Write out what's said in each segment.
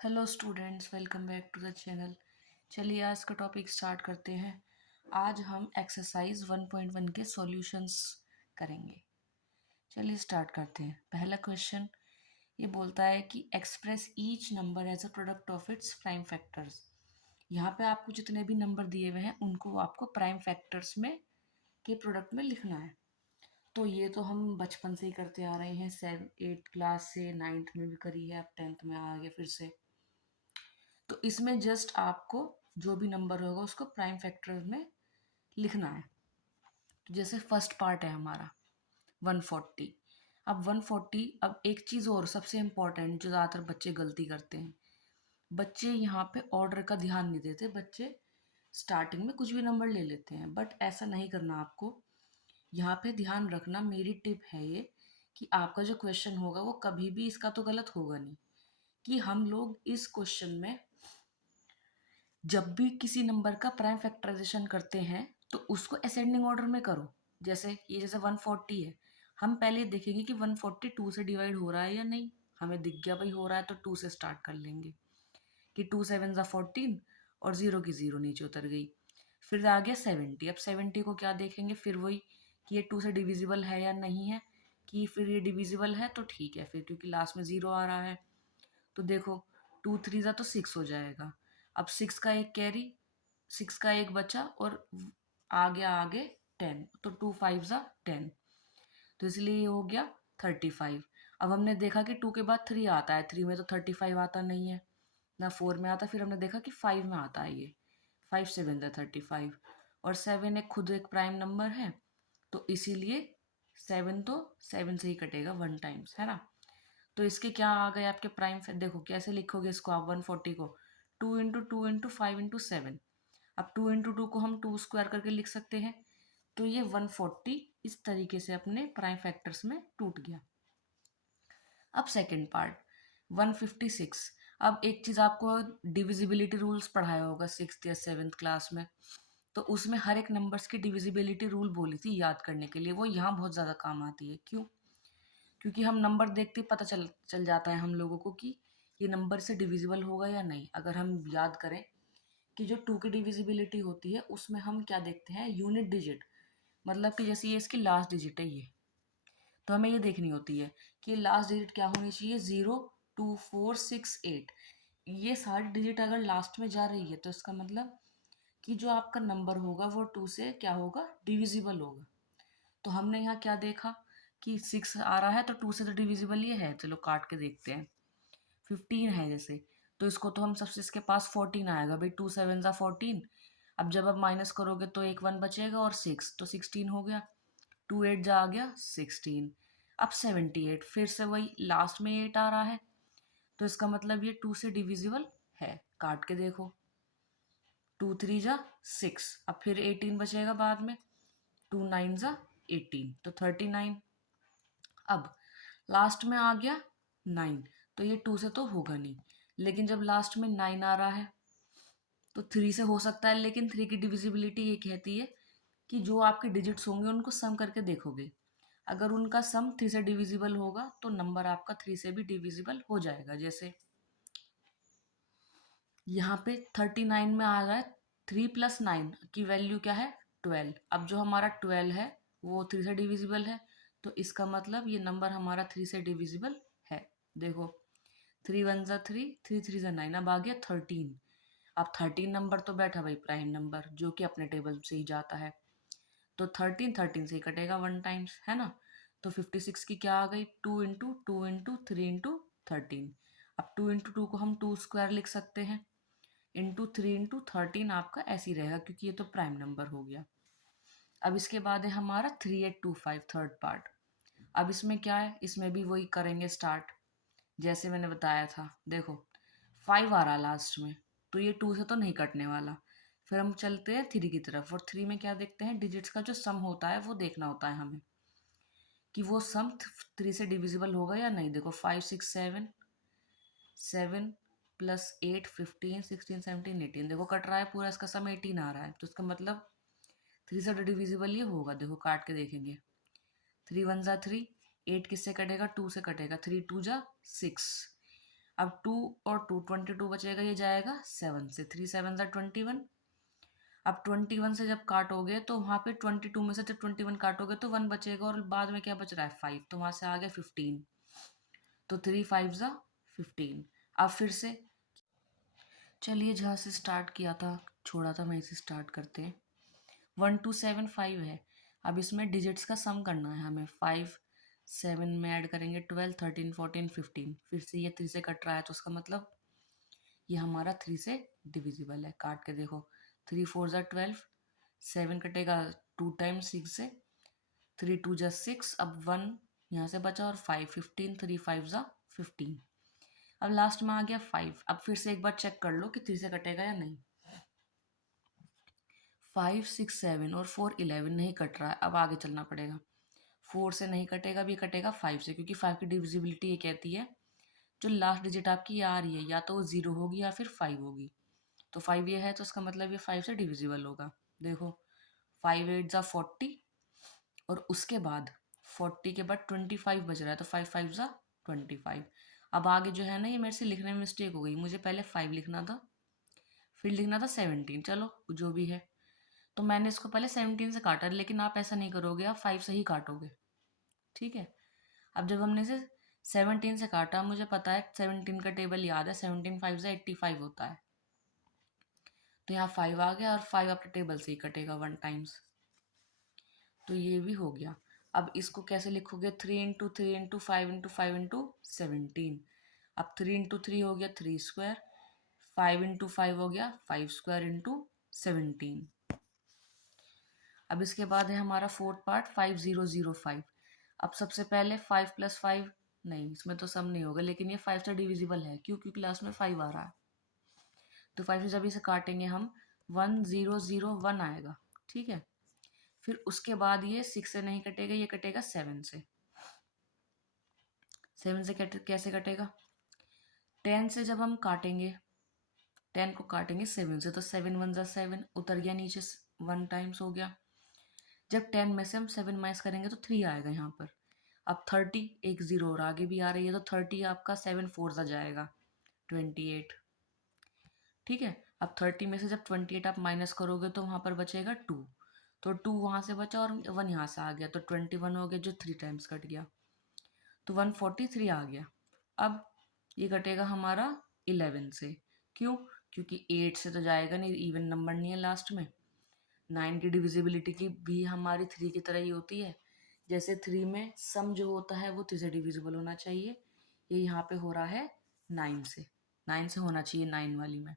Hello students, welcome back to the channel. चलिए आज का टॉपिक स्टार्ट करते हैं। आज हम एक्सरसाइज 1.1 के सॉल्यूशंस करेंगे। चलिए स्टार्ट करते हैं। पहला क्वेश्चन ये बोलता है कि express each number as a product of its prime factors. यहाँ पे आपको जितने भी नंबर दिए हुए हैं उनको आपको प्राइम फैक्टर्स में के प्रोडक्ट में लिखना है। तो ये तो हम बचपन से ही करते आ रहे हैं, 8 क्लास से, 9th में भी करी है, अब 10th में आ गए फिर से। तो इसमें जस्ट आपको जो भी नंबर होगा उसको प्राइम फैक्टर में लिखना है। तो जैसे फर्स्ट पार्ट है हमारा 140। अब 140, अब एक चीज़ और सबसे इम्पॉर्टेंट जो ज़्यादातर बच्चे गलती करते हैं, बच्चे यहाँ पे ऑर्डर का ध्यान नहीं देते। बच्चे स्टार्टिंग में कुछ भी नंबर ले लेते हैं, बट ऐसा नहीं करना आपको। यहाँ पे ध्यान रखना, मेरी टिप है ये, कि आपका जो क्वेश्चन होगा वो कभी भी इसका तो गलत होगा नहीं। कि हम लोग इस क्वेश्चन में जब भी किसी नंबर का प्राइम फैक्टराइजेशन करते हैं तो उसको असेंडिंग ऑर्डर में करो। जैसे 140 है, हम पहले देखेंगे कि 140 2 से डिवाइड हो रहा है या नहीं। हमें दिख गया भाई हो रहा है तो 2 से स्टार्ट कर लेंगे कि 2 7 ज़ा 14 और जीरो की जीरो नीचे उतर गई। फिर आ गया 70। अब 70 को क्या देखेंगे, फिर वही कि ये 2 से डिविजिबल है या नहीं है। कि फिर ये डिविजिबल है तो ठीक है, फिर क्योंकि लास्ट में जीरो आ रहा है तो देखो 2 3 ज़ा तो 6 हो जाएगा। अब 6 का एक कैरी, 6 का एक बचा और आ गया आगे 10, तो 2 5 ज़ा 10, तो इसलिए ये हो गया 35। अब हमने देखा कि 2 के बाद 3 आता है, 3 में तो 35 आता नहीं है ना, 4 में आता। फिर हमने देखा कि 5 में आता है ये, 5 7 ज़ा 35, और 7 एक खुद एक प्राइम नंबर है तो इसीलिए 7 तो 7 से ही कटेगा 1 टाइम्स, है ना। तो इसके क्या आ गए आपके प्राइम। देखो कैसे लिखोगे इसको आप 140 को, 2 इंटू 5 इंटू 7। अब 2 इंटू 2 को हम 2 स्क्वायर करके लिख सकते हैं। तो ये 140 इस तरीके से अपने प्राइम फैक्टर्स में टूट गया। अब सेकेंड पार्ट 156। अब एक चीज़ आपको डिविजिबिलिटी रूल्स पढ़ाया होगा 6th या 7th क्लास में, तो उसमें हर एक नंबर्स की डिविजिबिलिटी रूल बोली थी याद करने के लिए। वो यहाँ बहुत ज़्यादा काम आती है। क्यों? क्योंकि हम नंबर देखते ही पता चल चल जाता है हम लोगों को कि ये नंबर से डिविजिबल होगा या नहीं। अगर हम याद करें कि जो 2 की डिविजिबिलिटी होती है उसमें हम क्या देखते हैं, यूनिट डिजिट। मतलब कि जैसे ये इसकी लास्ट डिजिट है ये, तो हमें ये देखनी होती है कि लास्ट डिजिट क्या होनी चाहिए, 0 2 4 6 8। ये सारी डिजिट अगर लास्ट में जा रही है तो इसका मतलब कि जो आपका नंबर होगा वो 2 से क्या होगा, डिविजिबल होगा। तो हमने यहाँ क्या देखा कि 6 आ रहा है तो 2 से तो डिविजिबल ये है, चलो काट के देखते हैं। 15 है जैसे, तो इसको तो हम सबसे, इसके पास 14 आएगा भाई, 2 7 ज़ा 14। अब जब आप माइनस करोगे तो एक 1 बचेगा और 6 तो 16 हो गया। 2 8 जा आ गया 16। अब 78, फिर से वही लास्ट में 8 आ रहा है तो इसका मतलब ये 2 से डिविजिबल है। काट के देखो, 2 3 जा 6, अब फिर 18 बचेगा बाद में, 2 9 जा 18 तो 39। अब लास्ट में आ गया 9, तो ये 2 से तो होगा नहीं। लेकिन जब लास्ट में 9 आ रहा है तो 3 से हो सकता है, लेकिन 3 की डिविजिबिलिटी ये कहती है कि जो आपके डिजिट्स होंगे उनको सम करके देखोगे। अगर उनका सम 3 से डिविजिबल होगा तो नंबर आपका 3 से भी डिविजिबल हो जाएगा। जैसे यहाँ पे 39 में आ रहा है 3 + 9 की वैल्यू क्या है, 12। अब जो हमारा 12 है वो 3 से डिविजिबल है, तो इसका मतलब ये नंबर हमारा 3 से डिविजिबल है। देखो 3 1 ज़ा 3, 3 3 ज़ा 9, अब आ गया 13। अब 13 नंबर तो बैठा भाई प्राइम नंबर जो कि अपने टेबल से ही जाता है, तो 13 13 से ही कटेगा 1 टाइम्स, है ना। तो 56 की क्या आ गई, 2 इंटू 2 इंटू 3 इंटू 13। अब 2 इंटू 2 को हम 2 स्क्वायर लिख सकते हैं, इंटू 3 इंटू 13 आपका ऐसे ही रहेगा क्योंकि ये तो प्राइम नंबर हो गया। अब इसके बाद है हमारा 3825 थर्ड पार्ट। अब इसमें क्या है, इसमें भी वही करेंगे स्टार्ट जैसे मैंने बताया था। देखो 5 आ रहा लास्ट में तो ये 2 से तो नहीं कटने वाला। फिर हम चलते हैं 3 की तरफ, और 3 में क्या देखते हैं, डिजिट्स का जो सम होता है वो देखना होता है हमें कि वो सम 3 से डिविजिबल होगा या नहीं। देखो 5 6 7, 7 + 8 15 16 17 18, देखो कट रहा है पूरा, इसका सम 18 आ रहा है, तो इसका मतलब 3 से डिविजिबल ये होगा। देखो काट के देखेंगे, 3 1 ज़ा 3, 8 किससे कटेगा, 2 से कटेगा, 3 2 ज़ा 6। अब 2 और 2 22 बचेगा, ये जाएगा 7 से, 3 7 ज़ा 21। अब 21 से जब काटोगे तो वहाँ पे 22 में से जब 21 काटोगे तो 1 बचेगा और बाद में क्या बच रहा है 5, तो वहाँ से आ गया 15। तो 3 5 ज़ा 15। अब फिर से चलिए जहाँ से स्टार्ट किया था, छोड़ा था, वहीं से स्टार्ट करते हैं। 1 2 7 5 है। अब इसमें डिजिट्स का सम करना है हमें। 5 7 में ऐड करेंगे 12 13 14 15। फिर से ये 3 से कट रहा है तो उसका मतलब ये हमारा 3 से डिविजिबल है। काट के देखो, 3 4 ज़ा 12, 7 कटेगा 2 टाइम्स 6 से, 3 2 ज़ा 6, अब 1 यहाँ से बचा और 5 15, 3 5 ज़ा 15। अब लास्ट में आ गया 5। अब फिर से एक बार चेक कर लो कि 3 से कटेगा या नहीं। 5 6 7 और 4 11 नहीं कट रहा है, अब आगे चलना पड़ेगा। 4 से नहीं कटेगा, भी कटेगा 5 से, क्योंकि 5 की डिविजिबिलिटी ये कहती है जो लास्ट डिजिट आपकी आ रही है या तो वो 0 होगी या फिर 5 होगी। तो 5 ये है तो इसका मतलब ये 5 से डिविजिबल होगा। देखो 5 8 ज़ा 40 और उसके बाद 40 के बाद 25 बच रहा है, तो 5 5 ज़ा 25। अब आगे जो है ना, ये मेरे से लिखने में मिस्टेक हो गई, मुझे पहले 5 लिखना था, फिर लिखना था 17। चलो जो भी है, तो मैंने इसको पहले 17 से काटा, लेकिन आप ऐसा नहीं करोगे, आप 5 से ही काटोगे। ठीक है। अब जब हमने इसे 17 से काटा, मुझे पता है 17 का टेबल याद है, 17 5 से 85 होता है। तो यहाँ 5 आ गया और 5 आपके टेबल से ही कटेगा 1 टाइम्स। तो ये भी हो गया। अब इसको कैसे लिखोगे, 3 इंटू 3 इंटू 5 इंटू 5 इंटू 17। अब 3 इंटू 3 हो गया 3 स्क्वायर, 5 इंटू 5 हो गया 5 स्क्वायर इंटू 17। अब इसके बाद है हमारा फोर्थ पार्ट 5005। अब सबसे पहले 5 प्लस 5, नहीं इसमें तो सम नहीं होगा, लेकिन ये 5 से डिविजिबल है क्योंकि क्लास में 5 आ रहा है। तो 5 से जब इसे काटेंगे हम 1001 आएगा। ठीक है। फिर उसके बाद ये 6 से नहीं कटेगा, ये कटेगा 7 से। 7 से कैसे कटेगा, 10 से जब हम काटेंगे, 10 को काटेंगे 7 से, तो 7 1 ज़ा 7, उतर गया नीचे 1 टाइम्स हो गया। जब 10 में से हम 7 माइनस करेंगे तो 3 आएगा यहाँ पर। अब 30, एक जीरो और आगे भी आ रही है, तो 30 आपका 7 4 सा जाएगा 28। ठीक है। अब 30 में से जब 28 आप माइनस करोगे तो वहाँ पर बचेगा 2, तो 2 वहाँ से बचा और 1 यहाँ से आ गया, तो 21 हो गया जो 3 टाइम्स कट गया, तो 143 आ गया। अब ये कटेगा हमारा 11 से। क्यों, क्योंकि 8 से तो जाएगा नहीं, इवन नंबर नहीं है लास्ट में। 9 की डिविजिबिलिटी की भी हमारी 3 की तरह ही होती है। जैसे 3 में सम जो होता है वो 3 से डिविजिबल होना चाहिए, ये यहाँ पे हो रहा है 9 से। 9 से होना चाहिए 9 वाली में।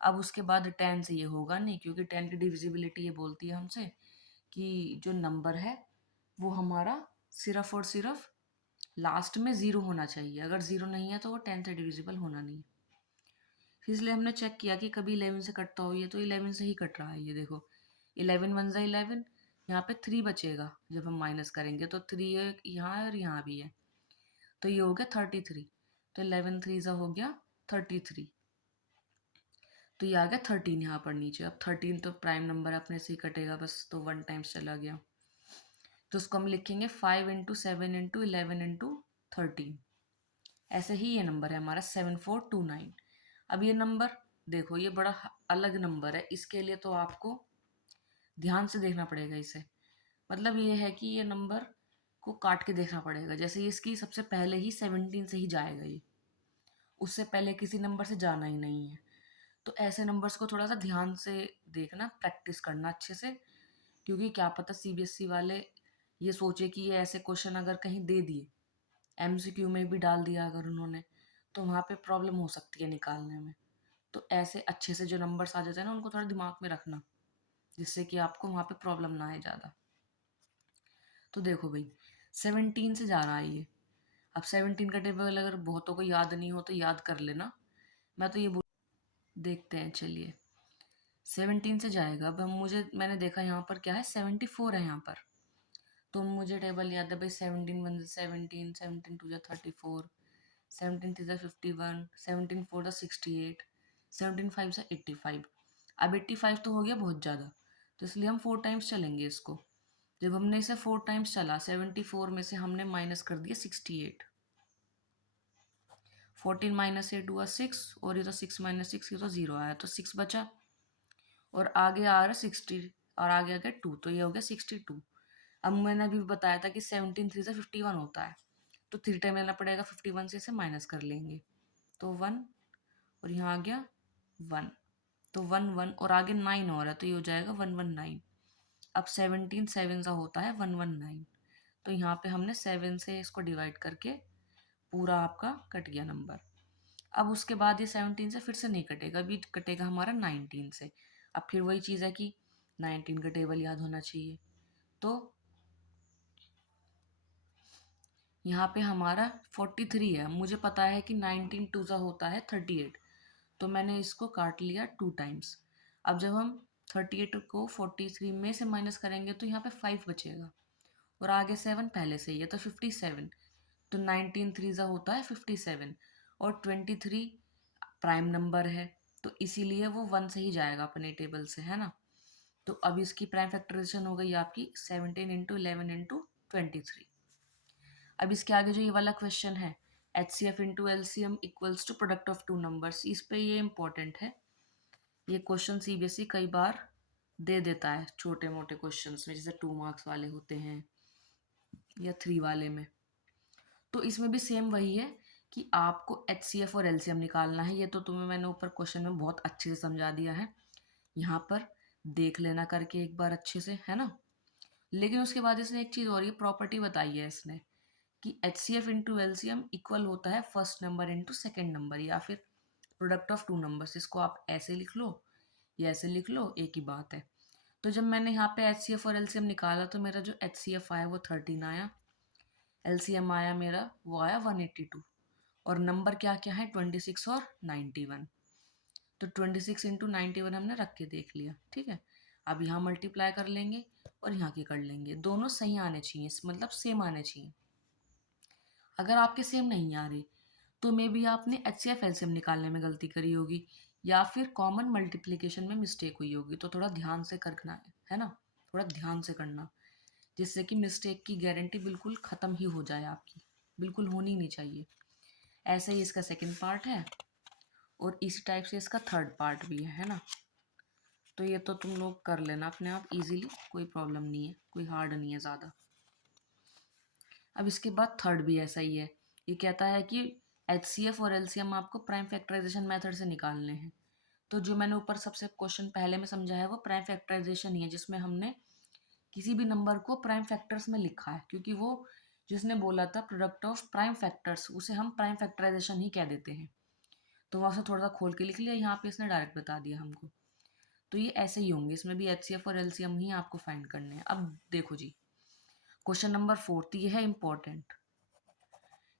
अब उसके बाद 10 से ये होगा नहीं, क्योंकि 10 की डिविजिबिलिटी ये बोलती है हमसे कि जो नंबर है वो हमारा सिर्फ और सिर्फ लास्ट में 0 होना चाहिए। अगर 0 नहीं है तो वो 10 से डिविजिबल होना नहीं। इसलिए हमने चेक किया कि कभी 11 से कटता हो, ये तो 11 से ही कट रहा है। ये देखो 11 1 ज़ा 11, यहाँ पे 3 बचेगा जब हम माइनस करेंगे, तो 3 यहाँ है और यहाँ भी है, तो ये हो गया 33। तो 11 3 ज़ा हो गया 33, तो ये आ गया 13 यहाँ पर नीचे। अब 13 तो प्राइम नंबर अपने से ही कटेगा बस, तो 1 टाइम्स चला गया, तो उसको हम लिखेंगे 5 इंटू 7 इंटू 11 इंटू 13। ऐसे ही ये नंबर है हमारा 7429। अब ये नंबर देखो, ये बड़ा अलग नंबर है, इसके लिए तो आपको ध्यान से देखना पड़ेगा इसे। मतलब ये है कि ये नंबर को काट के देखना पड़ेगा, जैसे इसकी सबसे पहले ही 17 से ही जाएगा, ये उससे पहले किसी नंबर से जाना ही नहीं है। तो ऐसे नंबर्स को थोड़ा सा ध्यान से देखना, प्रैक्टिस करना अच्छे से, क्योंकि क्या पता सीबीएसई वाले ये सोचे कि ये ऐसे क्वेश्चन अगर कहीं दे दिए, एमसीक्यू में भी डाल दिया अगर उन्होंने, तो वहाँ पे प्रॉब्लम हो सकती है निकालने में। तो ऐसे अच्छे से जो नंबर्स आ जाते हैं ना, उनको थोड़ा दिमाग में रखना, जिससे कि आपको वहाँ पे प्रॉब्लम ना आए ज़्यादा। तो देखो भाई 17 से जा रहा है ये। अब 17 का टेबल अगर बहुतों को याद नहीं हो तो याद कर लेना, मैं तो ये बोल, देखते हैं चलिए। 17 से जाएगा, अब मैंने देखा यहाँ पर क्या है 74 है यहाँ पर, तो मुझे टेबल याद है भाई 17 1 17, 17 2 34, 17 3 51, 17 4 68, 17 5 85। अब 85 तो हो गया बहुत ज़्यादा, तो इसलिए हम 4 टाइम्स चलेंगे इसको। जब हमने इसे 4 टाइम्स चला, 74 में से हमने माइनस कर दिया 68। 14 माइनस 8 हुआ 6, और ये तो 6 माइनस 6 ये तो 0 आया, तो 6 बचा, और आगे आ रहा 60, और आगे आ गया 2, तो ये हो गया 62। अब मैंने अभी बताया था कि 17 3 से 51 होता है, तो 3 टाइम लेना पड़ेगा, 51 से इसे माइनस कर लेंगे, तो 1, और यहाँ आ गया 1, तो 1 1, और आगे 9 और है, तो ये हो जाएगा 119। अब 17 7 सा होता है 119, तो यहाँ पे हमने 7 से इसको डिवाइड करके पूरा आपका कट गया नंबर। अब उसके बाद ये 17 से फिर से नहीं कटेगा, अभी कटेगा हमारा 19 से। अब फिर वही चीज़ है कि 19 का टेबल याद होना चाहिए, तो यहाँ पे हमारा 43 है, मुझे पता है कि 19 2 सा होता है 38, तो मैंने इसको काट लिया 2 टाइम्स। अब जब हम 38 को 43 में से माइनस करेंगे तो यहाँ पे 5 बचेगा, और आगे 7 पहले से ही है, तो 57, तो 19 3 सा होता है 57, और 23 प्राइम नंबर है, तो इसीलिए वो 1 से ही जाएगा अपने टेबल से, है ना। तो अब इसकी प्राइम फैक्टराइजेशन हो गई आपकी 17 इंटू 11 इंटू 23। अब इसके आगे जो ये वाला क्वेश्चन है, H C F into L C M equals to product of two numbers, इस पे ये इंपॉर्टेंट है। ये क्वेश्चन सीबीएसई कई बार दे देता है छोटे मोटे क्वेश्चन में, जैसे 2 मार्क्स वाले होते हैं या 3 वाले में। तो इसमें भी सेम वही है कि आपको एच सी एफ और एल सी एम निकालना है। ये तो तुम्हें मैंने ऊपर क्वेश्चन में बहुत अच्छे से समझा दिया है, यहाँ पर देख लेना करके एक बार अच्छे से, है ना। लेकिन उसके बाद इसने एक चीज़ और, ये प्रॉपर्टी बताई है इसने कि H C F into L C M equal होता है first number into second number, या फिर प्रोडक्ट ऑफ टू नंबर्स। इसको आप ऐसे लिख लो या ऐसे लिख लो, एक ही बात है। तो जब मैंने यहाँ पे एच सी एफ और एल सी एम निकाला, तो मेरा जो एच सी एफ आया वो 13 आया, एल सी एम आया मेरा वो आया 182, और नंबर क्या क्या है 26 और 91। तो 26 इंटू 91 हमने रख के देख लिया, ठीक है। अब यहाँ मल्टीप्लाई कर लेंगे और यहाँ की कर लेंगे, दोनों सही आने चाहिए, मतलब सेम आने चाहिए। अगर आपके सेम नहीं आ रहे तो मे बी आपने H C F L C M निकालने में गलती करी होगी, या फिर कॉमन मल्टीप्लिकेशन में मिस्टेक हुई होगी। तो थोड़ा ध्यान से करना है ना, थोड़ा ध्यान से करना, जिससे कि मिस्टेक की गारंटी बिल्कुल ख़त्म ही हो जाए आपकी, बिल्कुल होनी नहीं चाहिए। ऐसे ही इसका सेकंड पार्ट है, और इसी टाइप से इसका थर्ड पार्ट भी है ना। तो ये तो तुम लोग कर लेना अपने आप इजीली, कोई प्रॉब्लम नहीं है, कोई हार्ड नहीं है ज़्यादा। अब इसके बाद थर्ड भी ऐसा ही है, ये कहता है कि एच सी एफ और एल सी एम आपको प्राइम फैक्टराइजेशन मेथड से निकालने हैं। तो जो मैंने ऊपर सबसे क्वेश्चन पहले में समझा है वो प्राइम फैक्टराइजेशन ही है, जिसमें हमने किसी भी नंबर को प्राइम फैक्टर्स में लिखा है, क्योंकि वो जिसने बोला था प्रोडक्ट ऑफ प्राइम फैक्टर्स, उसे हम प्राइम फैक्टराइजेशन ही कह देते हैं। तो वहाँ से थोड़ा सा खोल के लिख लिया, यहाँ पे इसने डायरेक्ट बता दिया हमको। तो ये ऐसे ही होंगे, इसमें भी एच सी एफ और एल सी एम ही आपको फाइंड करने हैं। अब देखो जी, क्वेश्चन नंबर 4, ये है इंपॉर्टेंट।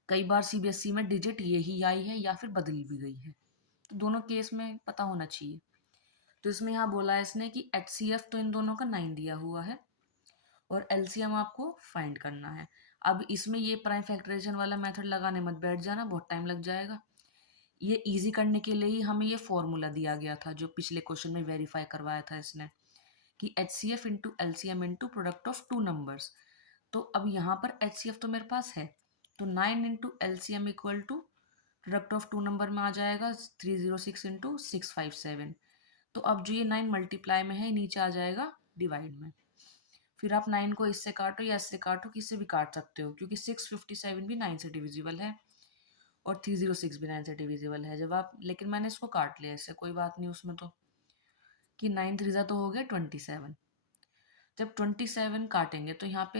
कई बार सीबीएसई में डिजिट यही आई है या फिर बदली भी गई है, तो दोनों केस में पता होना चाहिए। तो इसमें यहाँ बोला है इसने कि एच सी एफ तो इन दोनों का 9 दिया हुआ है, और एलसीएम आपको फाइंड करना है। अब इसमें ये प्राइम फैक्टराइजेशन वाला मेथड लगाने मत बैठ जाना, बहुत टाइम लग जाएगा। ये इजी करने के लिए ही हमें ये फॉर्मूला दिया गया था, जो पिछले क्वेश्चन में वेरीफाई करवाया था इसने, कि H C F into L C M into product of two numbers. तो अब यहाँ पर एच सी एफ तो मेरे पास है, तो 9 into L C M equal to product of two number में आ जाएगा 306 इंटू 657। तो अब जो ये 9 मल्टीप्लाई में है, नीचे आ जाएगा डिवाइड में। फिर आप 9 को इससे काटो या इससे काटो, किससे भी काट सकते हो, क्योंकि 657 भी 9 से डिविजिबल है, और 306 भी 9 से डिविजिबल है। जब आप, लेकिन मैंने इसको काट लिया, इससे कोई बात नहीं उसमें, तो कि 9 3 तो हो गया 27। जब 27 काटेंगे तो यहाँ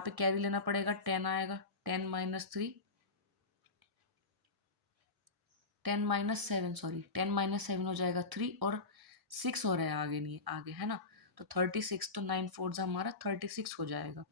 पे कैरी लेना पड़ेगा, 10 आएगा, 10 माइनस 3, 10 माइनस 7, सॉरी 10 माइनस 7 हो जाएगा 3, और 6 हो रहा है आगे, नहीं आगे, है ना। तो 36, तो 9 4 हमारा 36 हो जाएगा।